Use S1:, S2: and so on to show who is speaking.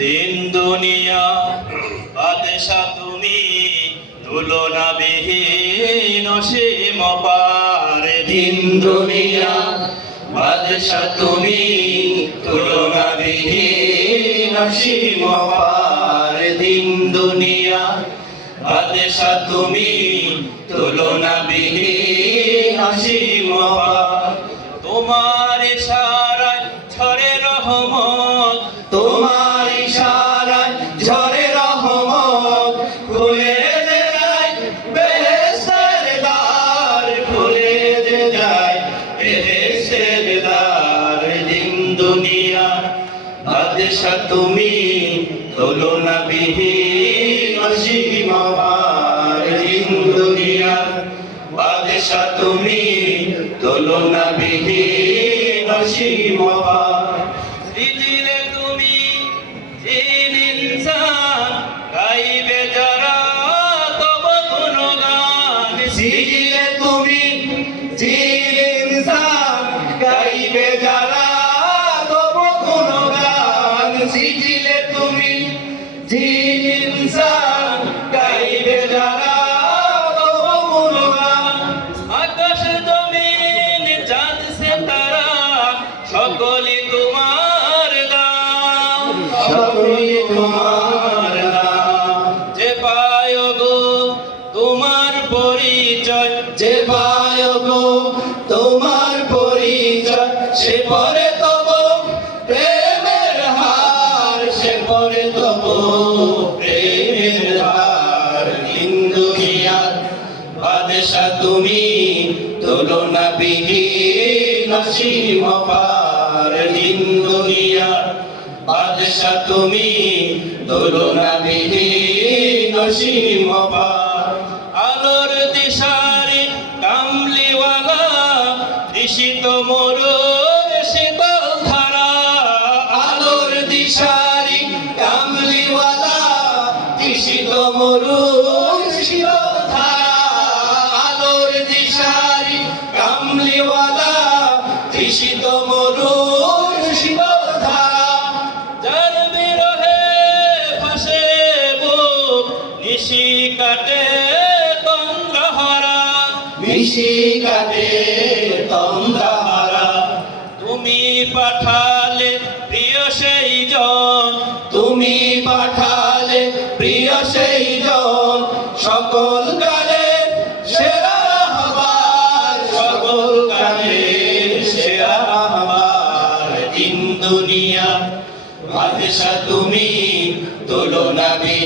S1: দিন দুনিয়া, বাদশা তুমি তুলনা বিহীন সীম পার দিন দুনিয়া, বাদশা তুমি তুলনা বিহীন সীম পার দিন দুনিয়া, বাদশা তুমি তুলনা বিহীন সীম পার তোমার ইশারায় বাদশা তুমি তুলনা বিহীন অসীমার দিন দুনিয়া। বাদশা তুমি তুলনা বিহীন অসীমার দিলে তুমি জিন ইনসান, গাইবে যারা তব গুণগান। সিজিলে তুমি সিজিলে তুমি জিন গাইবে যারা আকাশ জমিন চাঁদ সে তারা সকলে তোমার দাম। সকলে তোমার দাম। যে পায় গো তোমার পরিচয়। যে পায় গো তোমার পরিচয় সে পরে বাদশা তুমি তুলনা বিহীন সীম পার দিন দুনিয়া। বাদশা তুমি তুলনা বিহীন সীম পার আলোর দিশারি কামলিওয়ালা, দিশিত মরুর শীতল কামলিওয়ালা দিশিত মরুর শীতল ধারা যার বিরহে ফাঁসে বুক নিশি কাটে তন্দ্রহারা। নিশি কাটে তন্দ্রহারা। তুমি পাঠালে প্রিয় সেই জন তুমি পাঠালে প্রিয় সেই দিন দুনিয়া বাদশা তুমি তুলনা